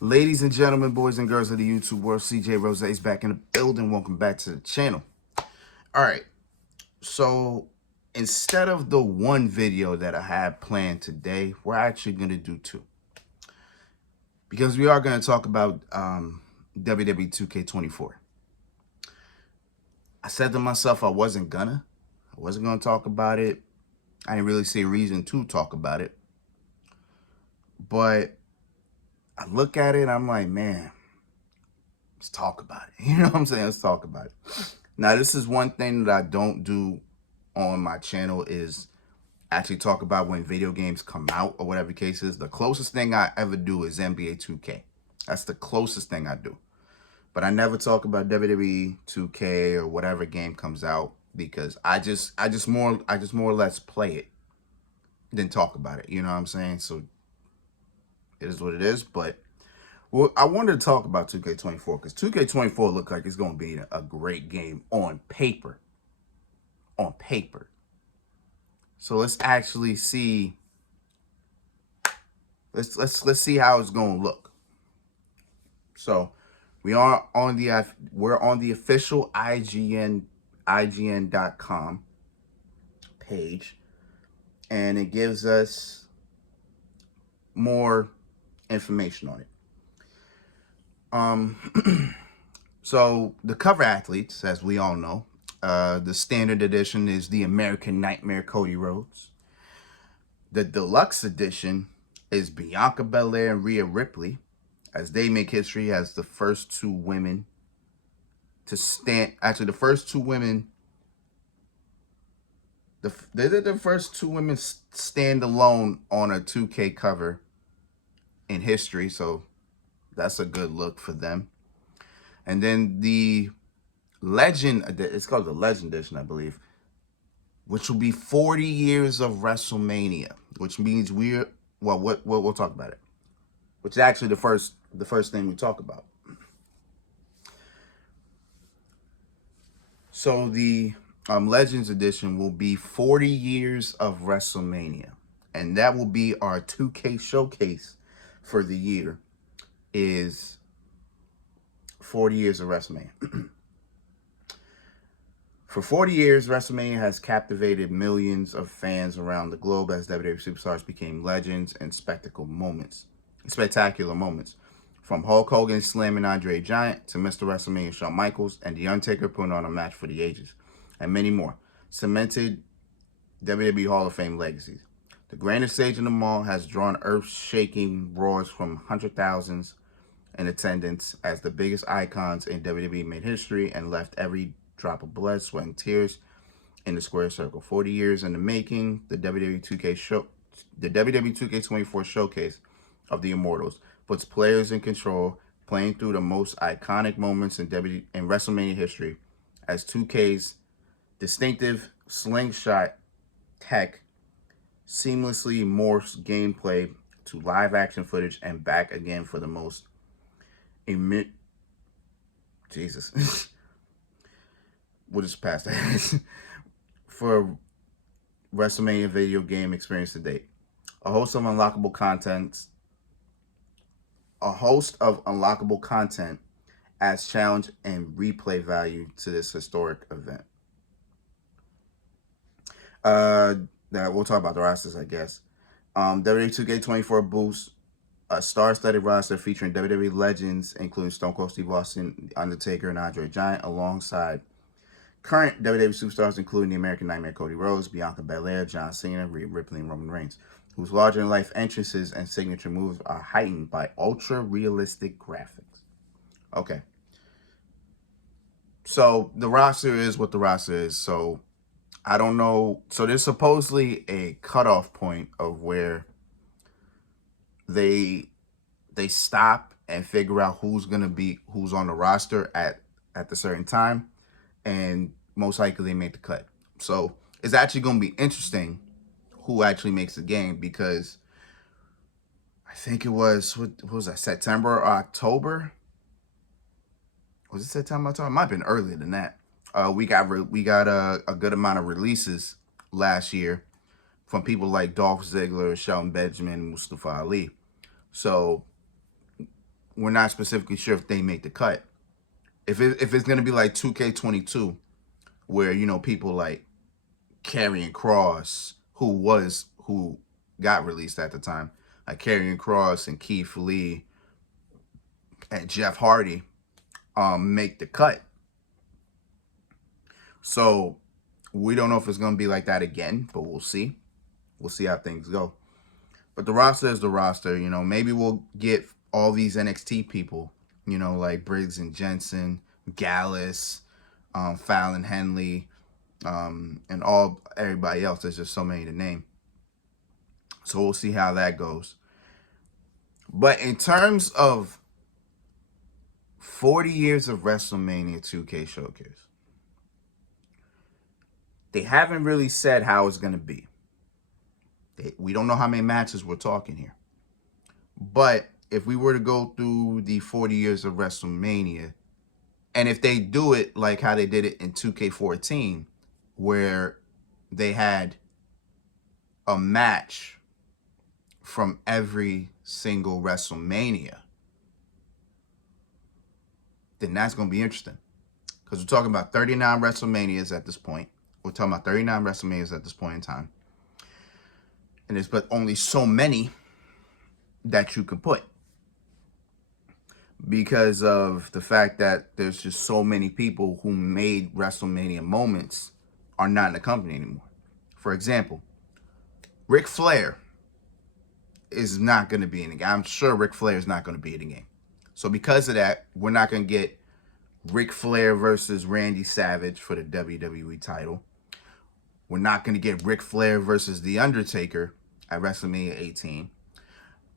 Ladies and gentlemen, boys and girls of the YouTube world, CJ Rose is back in the building. Welcome back to the channel. All right, so instead of the one video that I had planned today, we're actually going to do two. Because we are going to talk about WWE 2K24. I said to myself I wasn't going to talk about it. I didn't really see a reason to talk about it. But I look at it, I'm like, man, let's talk about it. You know what I'm saying? Let's talk about it. Now, this is one thing that I don't do on my channel is actually talk about when video games come out or whatever the case is. The closest thing I ever do is NBA 2K. That's the closest thing I do. But I never talk about WWE 2K or whatever game comes out because I just more or less play it than talk about it. You know what I'm saying? So it is what it is. But well, I wanted to talk about 2K24 because 2K24 looked like it's going to be a great game on paper. On paper. So let's actually see. Let's see how it's going to look. So we're on the official IGN.com page, and it gives us more information on it. So the cover athletes, as we all know, the standard edition is the American Nightmare Cody Rhodes. The deluxe edition is Bianca Belair and Rhea Ripley, as they make history as the first two women to stand. Actually, the first two women. They're the first two women stand alone on a 2K cover in history, so that's a good look for them. And then the Legend, it's called the Legend Edition, I believe, which will be 40 years of WrestleMania, which means we'll talk about it. Which is actually the first thing we talk about. So the Legends Edition will be 40 years of WrestleMania, and that will be our 2K showcase for the year. Is 40 years of WrestleMania. For 40 years, WrestleMania has captivated millions of fans around the globe as WWE superstars became legends and spectacular moments. From Hulk Hogan slamming Andre Giant to Mr. WrestleMania Shawn Michaels and The Undertaker putting on a match for the ages, and many more, cemented WWE Hall of Fame legacies. The grandest stage in them all has drawn earth-shaking roars from hundred thousands in attendance as the biggest icons in WWE made history and left every drop of blood, sweat, and tears in the square circle. 40 years in the making, the WWE 2K24 showcase of the Immortals puts players in control, playing through the most iconic moments in WrestleMania history as 2K's distinctive slingshot tech seamlessly morphs gameplay to live action footage and back again for the most Jesus. We'll just pass that. For WrestleMania video game experience to date. A host of unlockable adds challenge and replay value to this historic event. That we'll talk about the rosters, I guess. WWE 2K24 boosts a star-studded roster featuring WWE legends, including Stone Cold Steve Austin, Undertaker, and Andre Giant, alongside current WWE superstars, including the American Nightmare Cody Rhodes, Bianca Belair, John Cena, Rhea Ripley, and Roman Reigns, whose larger-than-life entrances and signature moves are heightened by ultra-realistic graphics. Okay. So the roster is what the roster is. So I don't know. So there's supposedly a cutoff point of where they stop and figure out who's on the roster at the certain time, and most likely they make the cut. So it's actually going to be interesting who actually makes the game, because I think it was, what was that, September or October? Was it September, October? It might have been earlier than that. We got a good amount of releases last year from people like Dolph Ziggler, Shelton Benjamin, and Mustafa Ali. So we're not specifically sure if they make the cut. If it's gonna be like 2K22, where people like Karrion Kross, who got released at the time, like Karrion Kross and Keith Lee and Jeff Hardy, make the cut. So we don't know if it's gonna be like that again, but we'll see. We'll see how things go. But the roster is the roster. Maybe we'll get all these NXT people. Like Briggs and Jensen, Gallus, Fallon Henley, and everybody else. There's just so many to name. So we'll see how that goes. But in terms of 40 years of WrestleMania 2K Showcase, they haven't really said how it's going to be. We don't know how many matches we're talking here. But if we were to go through the 40 years of WrestleMania, and if they do it like how they did it in 2K14, where they had a match from every single WrestleMania, then that's going to be interesting. Because we're talking about 39 WrestleManias at this point. We're talking about 39 WrestleManias at this point in time. And there's but only so many that you could put, because of the fact that there's just so many people who made WrestleMania moments are not in the company anymore. For example, Ric Flair is not going to be in the game. I'm sure Ric Flair is not going to be in the game. So because of that, we're not going to get Ric Flair versus Randy Savage for the WWE title. We're not going to get Ric Flair versus The Undertaker at WrestleMania 18.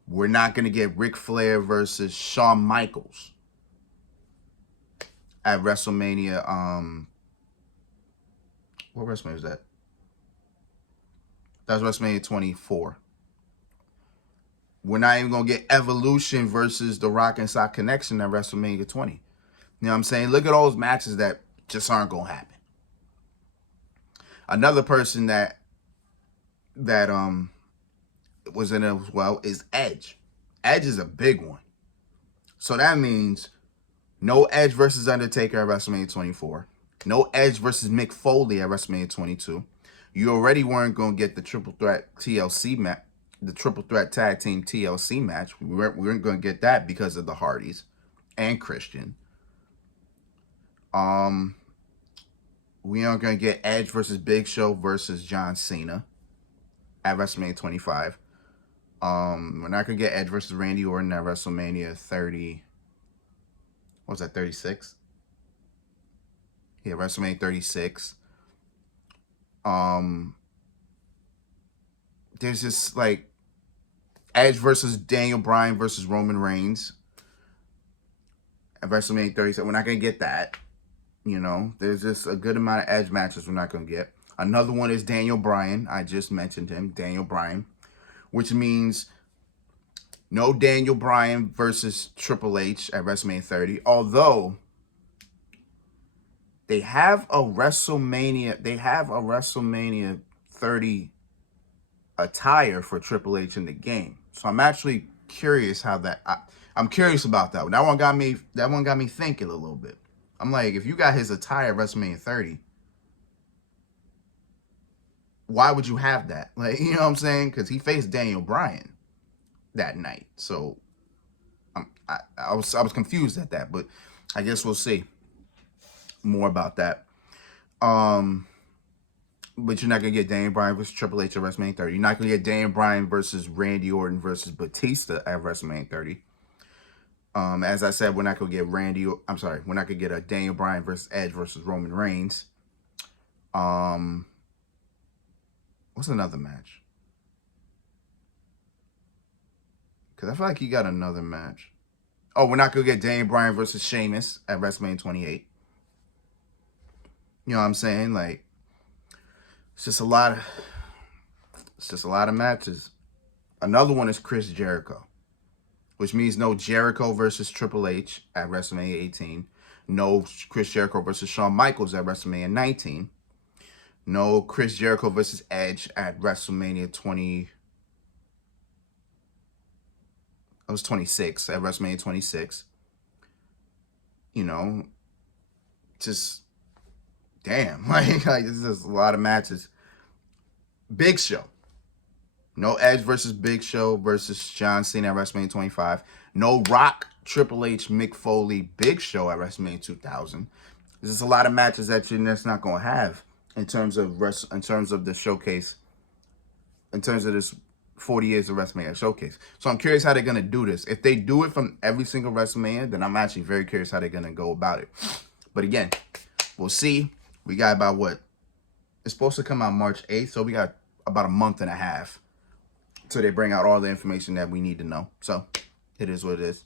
We're not going to get Ric Flair versus Shawn Michaels at WrestleMania. What WrestleMania was that? That was WrestleMania 24. We're not even going to get Evolution versus The Rock and Sock Connection at WrestleMania 20. You know what I'm saying? Look at all those matches that just aren't going to happen. Another person that was in it as well is Edge. Edge is a big one. So that means no Edge versus Undertaker at WrestleMania 24. No Edge versus Mick Foley at WrestleMania 22. You already weren't going to get the Triple Threat TLC match, the Triple Threat Tag Team TLC match. We weren't going to get that because of the Hardys and Christian. We aren't going to get Edge versus Big Show versus John Cena at WrestleMania 25. We're not going to get Edge versus Randy Orton at WrestleMania 30. What was that, 36? Yeah, WrestleMania 36. There's just like Edge versus Daniel Bryan versus Roman Reigns at WrestleMania 37. We're not going to get that. There's just a good amount of Edge matches we're not going to get. Another one is Daniel Bryan. I just mentioned him, Daniel Bryan, which means no Daniel Bryan versus Triple H at WrestleMania 30. Although they have a WrestleMania 30 attire for Triple H in the game. So I'm actually curious how that. I'm curious about that one. That one got me thinking a little bit. I'm like, if you got his attire at WrestleMania 30, why would you have that? Like, you know what I'm saying? Because he faced Daniel Bryan that night. So I was confused at that, but I guess we'll see more about that. But you're not gonna get Daniel Bryan versus Triple H at WrestleMania 30. You're not gonna get Daniel Bryan versus Randy Orton versus Batista at WrestleMania 30. As I said, we're not gonna get we're not gonna get a Daniel Bryan versus Edge versus Roman Reigns. What's another match? Because I feel like he got another match. Oh, we're not gonna get Daniel Bryan versus Sheamus at WrestleMania 28. You know what I'm saying? Like, it's just a lot of matches. Another one is Chris Jericho, which means no Jericho versus Triple H at WrestleMania 18. No Chris Jericho versus Shawn Michaels at WrestleMania 19. No Chris Jericho versus Edge at WrestleMania 20. That was 26 at WrestleMania 26. You know, just damn, like this is a lot of matches. Big Show. No Edge versus Big Show versus John Cena at WrestleMania 25. No Rock, Triple H, Mick Foley, Big Show at WrestleMania 2000. There's just a lot of matches that you're just not gonna have in terms of the showcase, in terms of this 40 years of WrestleMania showcase. So I'm curious how they're gonna do this. If they do it from every single WrestleMania, then I'm actually very curious how they're gonna go about it. But again, we'll see. We got about what? It's supposed to come out March 8th, so we got about a month and a half till they bring out all the information that we need to know. So it is what it is.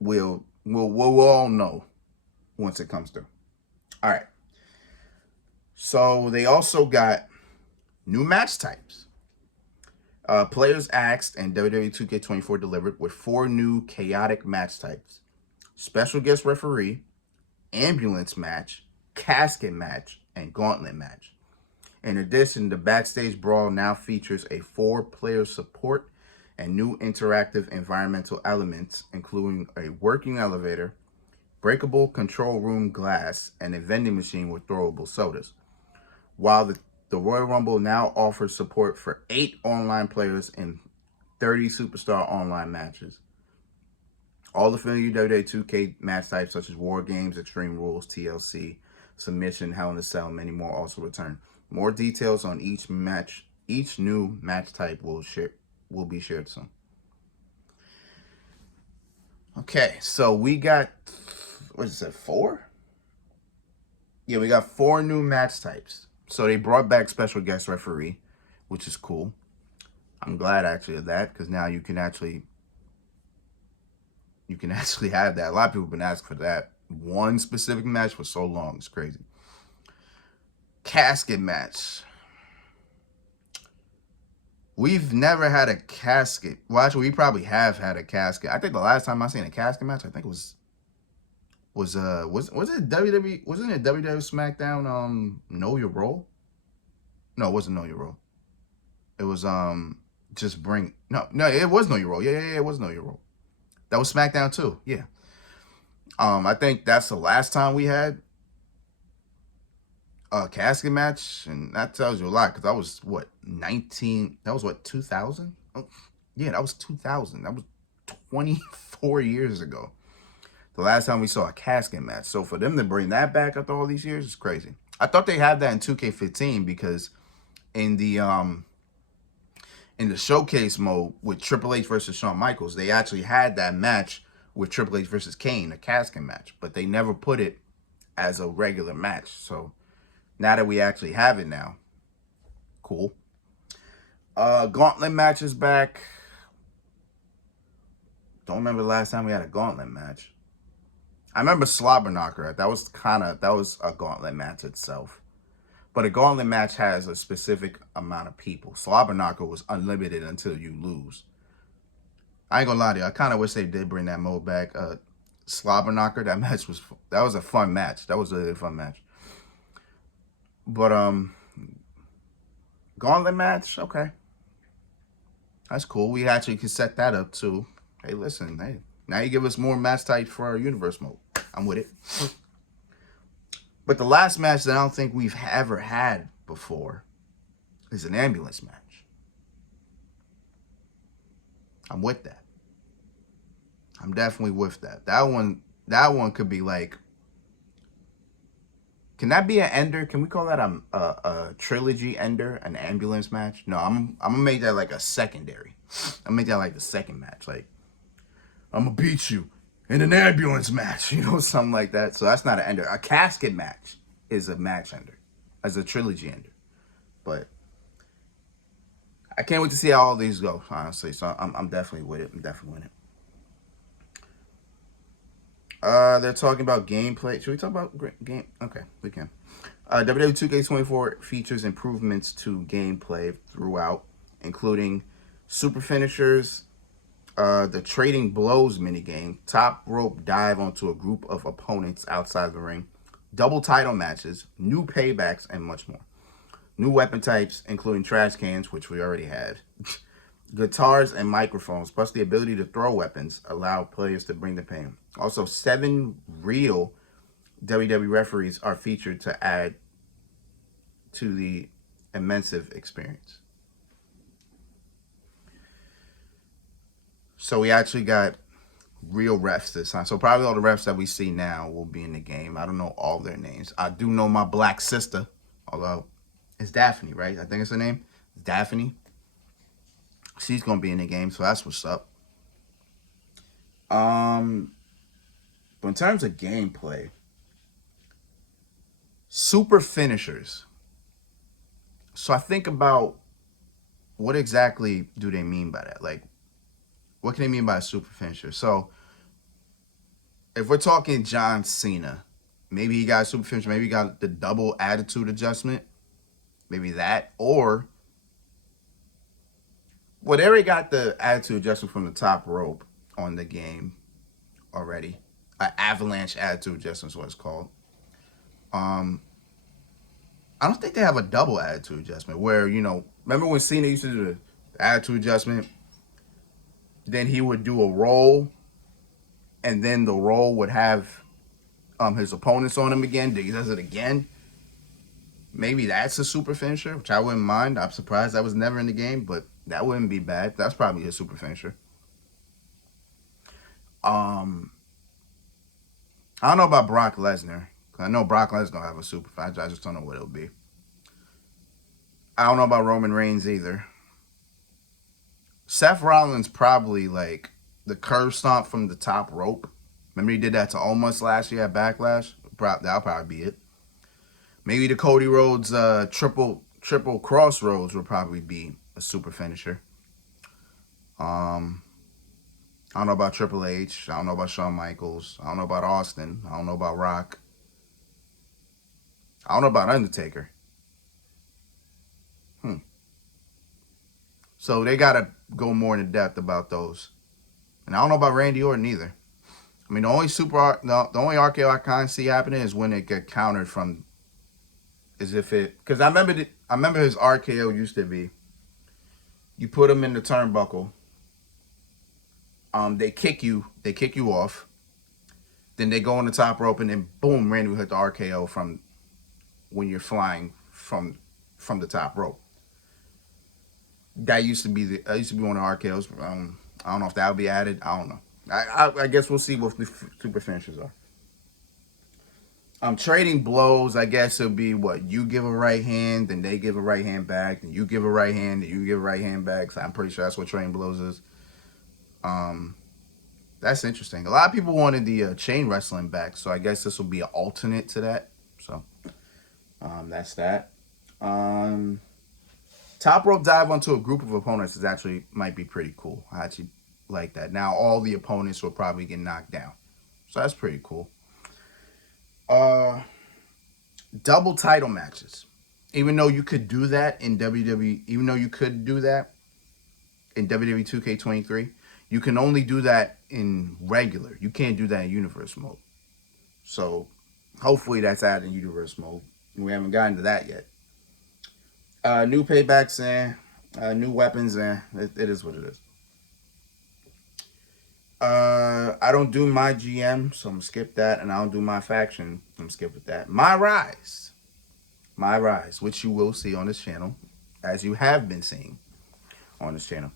We'll all know once it comes through. All right. So they also got new match types. Players asked and WWE 2K24 delivered with 4 new chaotic match types: special guest referee, ambulance match, casket match, and gauntlet match. In addition, the Backstage Brawl now features a 4-player support and new interactive environmental elements, including a working elevator, breakable control room glass, and a vending machine with throwable sodas. While the Royal Rumble now offers support for 8 online players in 30 Superstar online matches. All the familiar WWE 2K match types such as War Games, Extreme Rules, TLC, Submission, Hell in a Cell, and many more also return. More details on each new match type will be shared soon. Okay, so we got, what is it, 4? Yeah, we got 4 new match types. So they brought back special guest referee, which is cool. I'm glad actually of that, because now you can actually have that. A lot of people have been asking for that one specific match for so long. It's crazy. Casket match. We've never had a casket. Well, actually, we probably have had a casket. I think the last time I seen a casket match, I think it was it WWE? Wasn't it WWE SmackDown? Know Your Role? No, it wasn't Know Your Role. It was just bring. No, it was Know Your Role. Yeah, it was Know Your Role. That was SmackDown too. Yeah. I think that's the last time we had a casket match, and that tells you a lot, because I was what, 19? That was what, 2000? Oh, yeah, that was 2000. That was 24 years ago. The last time we saw a casket match. So for them to bring that back after all these years is crazy. I thought they had that in 2K15, because in the showcase mode with Triple H versus Shawn Michaels, they actually had that match with Triple H versus Kane, a casket match, but they never put it as a regular match. So now that we actually have it now, cool. Gauntlet match is back. Don't remember the last time we had a gauntlet match. I remember Slobber Knocker. That was a gauntlet match itself. But a gauntlet match has a specific amount of people. Slobber Knocker was unlimited until you lose. I ain't gonna lie to you, I kind of wish they did bring that mode back. Slobber Knocker, that was a fun match. That was really a fun match. But gauntlet match, okay, that's cool. We actually can set that up too. Hey, listen, hey, now you give us more match types for our universe mode. I'm with it. But the last match that I don't think we've ever had before is an ambulance match. I'm with that. I'm definitely with that. That one could be like, can that be an ender? Can we call that a trilogy ender, an ambulance match? No, I'm gonna make that like a secondary. I'm gonna make that like the second match. Like, I'm gonna beat you in an ambulance match, something like that. So that's not an ender. A casket match is a match ender, as a trilogy ender. But I can't wait to see how all these go, honestly. So I'm definitely with it. I'm definitely with it. They're talking about gameplay. Should we talk about game? Okay, we can. WWE 2K24 features improvements to gameplay throughout, including super finishers, the trading blows minigame, top rope dive onto a group of opponents outside the ring, double title matches, new paybacks, and much more. New weapon types, including trash cans, which we already had, Guitars and microphones, plus the ability to throw weapons, allow players to bring the pain. Also, 7 real WWE referees are featured to add to the immersive experience. So we actually got real refs this time. So probably all the refs that we see now will be in the game. I don't know all their names. I do know my black sister, although it's Daphne, right? I think it's her name. Daphne. She's gonna be in the game, so that's what's up. But in terms of gameplay, super finishers. So I think about what exactly do they mean by that? Like, what can they mean by a super finisher? So if we're talking John Cena, maybe he got a super finisher, maybe he got the double attitude adjustment, maybe that, or whatever he got the attitude adjustment from the top rope on the game already. Avalanche attitude adjustment is what it's called. I don't think they have a double attitude adjustment where, remember when Cena used to do the attitude adjustment? Then he would do a roll, and then the roll would have his opponents on him again. He does it again. Maybe that's a super finisher, which I wouldn't mind. I'm surprised that was never in the game, but that wouldn't be bad. That's probably a super finisher. I don't know about Brock Lesnar. I know Brock Lesnar's gonna have a super finisher. I just don't know what it'll be. I don't know about Roman Reigns either. Seth Rollins probably like the curve stomp from the top rope. Remember he did that to Omos last year at Backlash? That'll probably be it. Maybe the Cody Rhodes triple crossroads will probably be a super finisher. I don't know about Triple H. I don't know about Shawn Michaels. I don't know about Austin. I don't know about Rock. I don't know about Undertaker. So they gotta go more into depth about those. And I don't know about Randy Orton either. I mean, the only RKO I kind of see happening is when it get countered from, as if it, because I remember his RKO used to be, you put him in the turnbuckle, they kick you off, then they go on the top rope, and then boom, Randy will hit the RKO from when you're flying from the top rope. That used to be one of the RKOs. I don't know if that will be added. I don't know. I guess we'll see what the super finishes are. Trading blows, I guess it'll be what, you give a right hand, then they give a right hand back, and you give a right hand, and you give a right hand back. So I'm pretty sure that's what trading blows is. That's interesting. A lot of people wanted the chain wrestling back, so I guess this will be an alternate to that. So that's that. Top rope dive onto a group of opponents might be pretty cool. I actually like that. Now all the opponents will probably get knocked down, so that's pretty cool. Double title matches. Even though you could do that in WWE, even though you could do that in WWE 2K23, you can only do that in regular. You can't do that in universe mode. So hopefully that's added in universe mode. We haven't gotten to that yet. New paybacks and new weapons and it is what it is. I don't do my GM, so I'm gonna skip that, and I don't do my faction. I'm skipping that. My Rise, which you will see on this channel, as you have been seeing on this channel.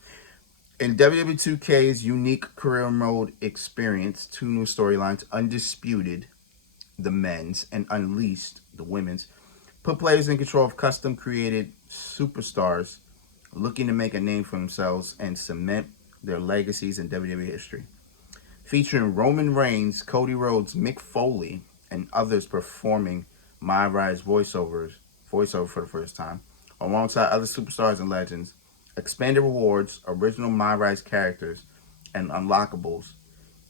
In WWE 2K's unique career mode experience, 2 new storylines, Undisputed, the men's, and Unleashed, the women's, put players in control of custom created superstars looking to make a name for themselves and cement their legacies in WWE history. Featuring Roman Reigns, Cody Rhodes, Mick Foley, and others performing My Rise voiceover for the first time, alongside other superstars and legends, expanded rewards, original My Rise characters, and unlockables,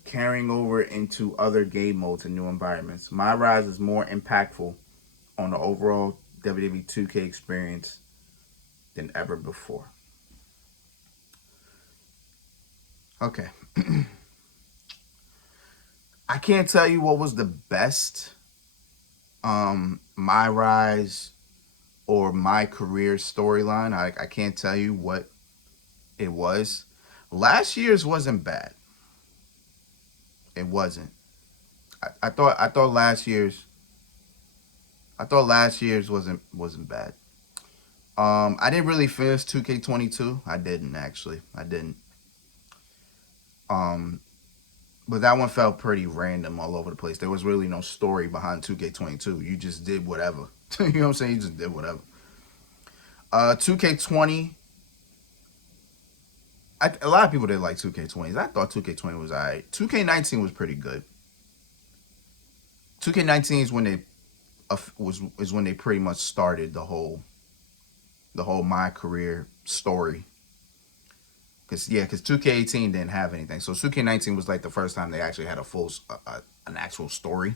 carrying over into other game modes and new environments. My Rise is more impactful on the overall WWE 2K experience than ever before. Okay. I can't tell you what was the best My Rise or My Career storyline. I can't tell you what It was. Last year's wasn't bad. It wasn't. I thought last year's wasn't bad. I didn't really finish 2K22. I didn't actually. I didn't. Um, but that one felt pretty random all over the place. There was really no story behind 2K22. You just did whatever. You know what I'm saying? You just did whatever. 2K20. A lot of people didn't like 2K20s. I thought 2K20 was alright. 2K19 was pretty good. 2K19 is when they is when they pretty much started the whole my career story. Because 2K18 didn't have anything, so 2K19 was like the first time they actually had a full an actual story.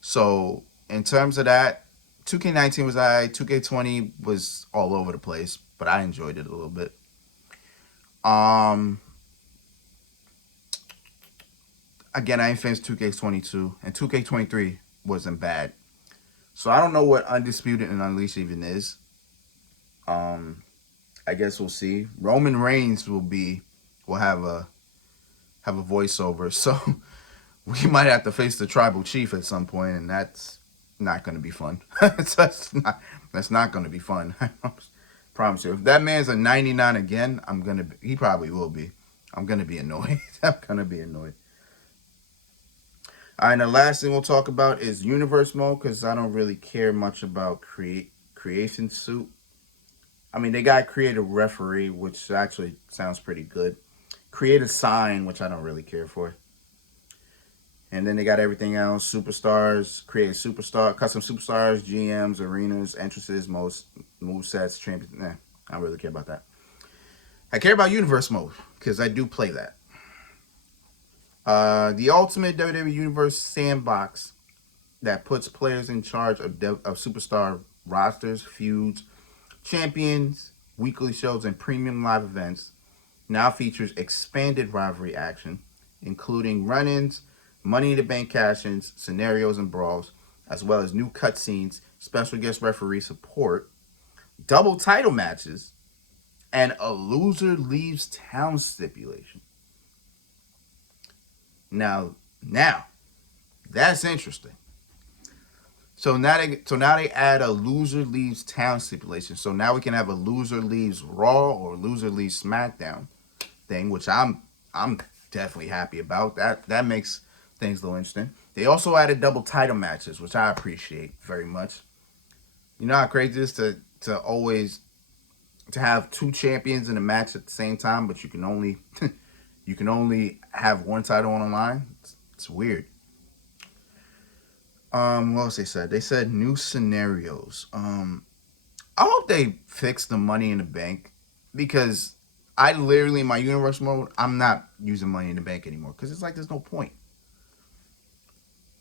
So in terms of that, 2K19 was alright. 2K20 was all over the place, but I enjoyed it a little bit. Um, Again, I ain't finished 2K22, and 2K23 wasn't bad. So I don't know what Undisputed and Unleashed even is. Um, I guess we'll see. Roman Reigns will have a voiceover, so we might have to face the tribal chief at some point, and that's not going to be fun. That's not going to be fun. I promise you. If that man's a 99 again, he probably will be. I'm gonna be annoyed. I'm gonna be annoyed. All right, and the last thing we'll talk about is universe mode because I don't really care much about creation suit. I mean, they got create a referee, which actually sounds pretty good. Create a sign, which I don't really care for. And then they got everything else: superstars, create superstar, custom superstars, GMs, arenas, entrances, most move sets, champions. Nah, I don't really care about that. I care about universe mode because I do play that. The Ultimate WWE Universe sandbox that puts players in charge of superstar rosters, feuds, champions, weekly shows, and premium live events now features expanded rivalry action, including run-ins, Money in the Bank cash-ins, scenarios, and brawls, as well as new cutscenes, special guest referee support, double title matches, and a loser leaves town stipulation. Now, that's interesting. So now they add a loser leaves town stipulation. So now we can have a loser leaves Raw or loser leaves SmackDown thing, which I'm definitely happy about. That makes things a little interesting. They also added double title matches, which I appreciate very much. You know how crazy it is to have two champions in a match at the same time, but you can only you can only have one title on the line. It's weird. What else they said? They said new scenarios. I hope they fix the Money in the Bank because I literally in my universe mode, I'm not using Money in the Bank anymore because it's like there's no point.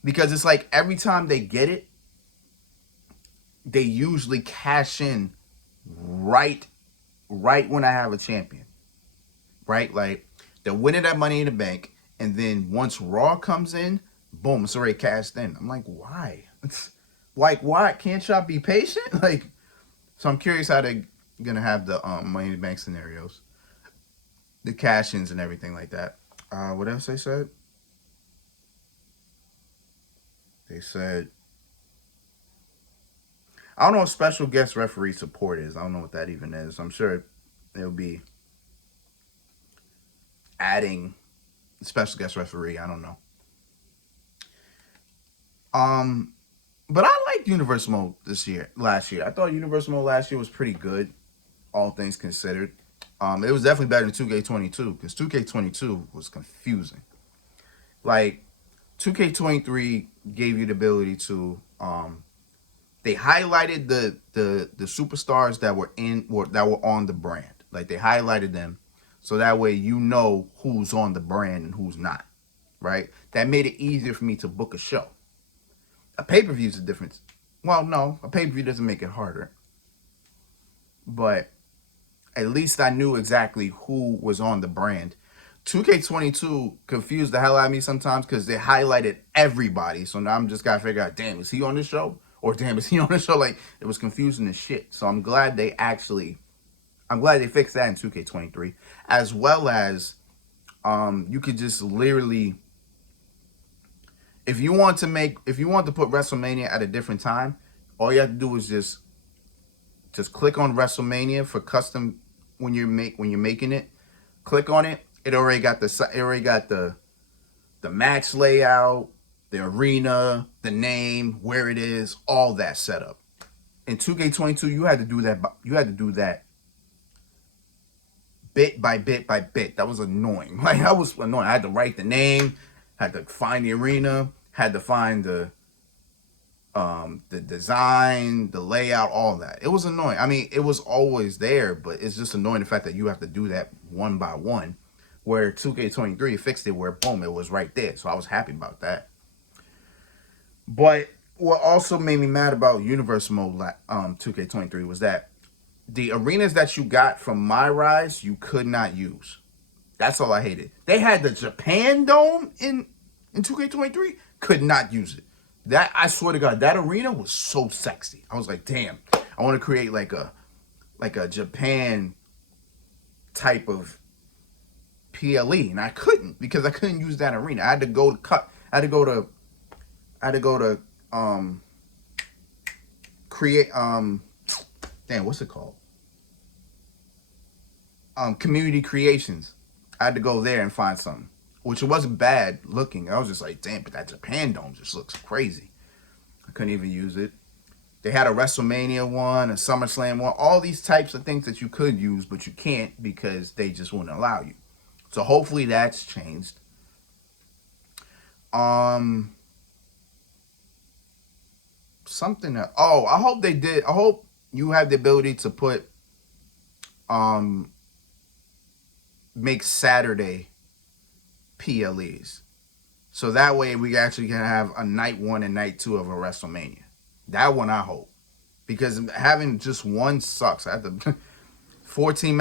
Because it's like every time they get it, they usually cash in right right when I have a champion. Right? Like they're winning that Money in the Bank, and then once Raw comes in, boom, it's already cashed in. I'm like, why? It's like, why can't y'all be patient? Like, so I'm curious how they're gonna have the Money in the Bank scenarios, the cash-ins, and everything like that. What else they said? They said I don't know what special guest referee support is. I don't know what that even is. I'm sure they'll be adding special guest referee. I don't know. Um, but I liked Universe Mode last year. I thought Universe Mode last year was pretty good, all things considered. It was definitely better than 2K22 because 2K22 was confusing. Like 2K23 gave you the ability to they highlighted the superstars that were on the brand. Like they highlighted them so that way you know who's on the brand and who's not. Right? That made it easier for me to book a show. A pay-per-view is a difference. Well, no, a pay-per-view doesn't make it harder. But at least I knew exactly who was on the brand. 2K22 confused the hell out of me sometimes because they highlighted everybody. So now I'm just gotta figure out, damn, is he on the show? Or damn, is he on the show? Like, it was confusing as shit. So I'm glad they actually I'm glad they fixed that in 2K23, as well as you could just literally, if you want to put WrestleMania at a different time, all you have to do is just click on WrestleMania for custom when you're making it. Click on it. It already got the match layout, the arena, the name, where it is, all that set up. In 2K22, you had to do that. You had to do that bit by bit by bit. That was annoying. Like, that was annoying. I had to write the name, had to find the arena, had to find the design, the layout, all that. It was annoying. I mean, it was always there, but it's just annoying the fact that you have to do that one by one. Where 2K23 fixed it, where boom, it was right there. So I was happy about that. But what also made me mad about Universe Mode 2K23 was that the arenas that you got from My Rise, you could not use. That's all I hated. They had the Japan Dome in 2K23, could not use it. That, I swear to God, that arena was so sexy. I was like, damn, I want to create like a Japan type of PLE, and I couldn't because I couldn't use that arena. I had to go to create damn, what's it called? Community Creations. I had to go there and find something, which wasn't bad looking. I was just like, damn, but that Japan Dome just looks crazy. I couldn't even use it. They had a WrestleMania one, a SummerSlam one, all these types of things that you could use, but you can't because they just wouldn't allow you. So hopefully that's changed. Something that, oh, I hope they did. I hope you have the ability to put make Saturday PLEs. So that way we actually can have a night 1 and night 2 of a WrestleMania. That one I hope. Because having just one sucks. I have to 14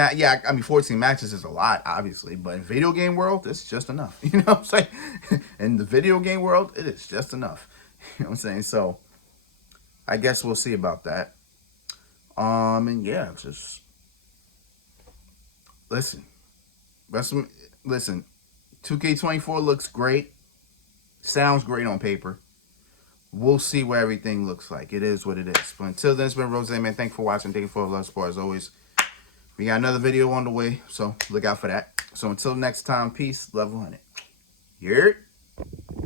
14 matches is a lot, obviously, but in video game world, it's just enough. You know what I'm saying? In the video game world, it is just enough. You know what I'm saying? So I guess we'll see about that. And yeah, just listen. 2K24 looks great. Sounds great on paper. We'll see what everything looks like. It is what it is. But until then, it's been Rose, man. Thanks for watching. Thank you for love support as always. We got another video on the way, so look out for that. So until next time, peace, love, 100. Here.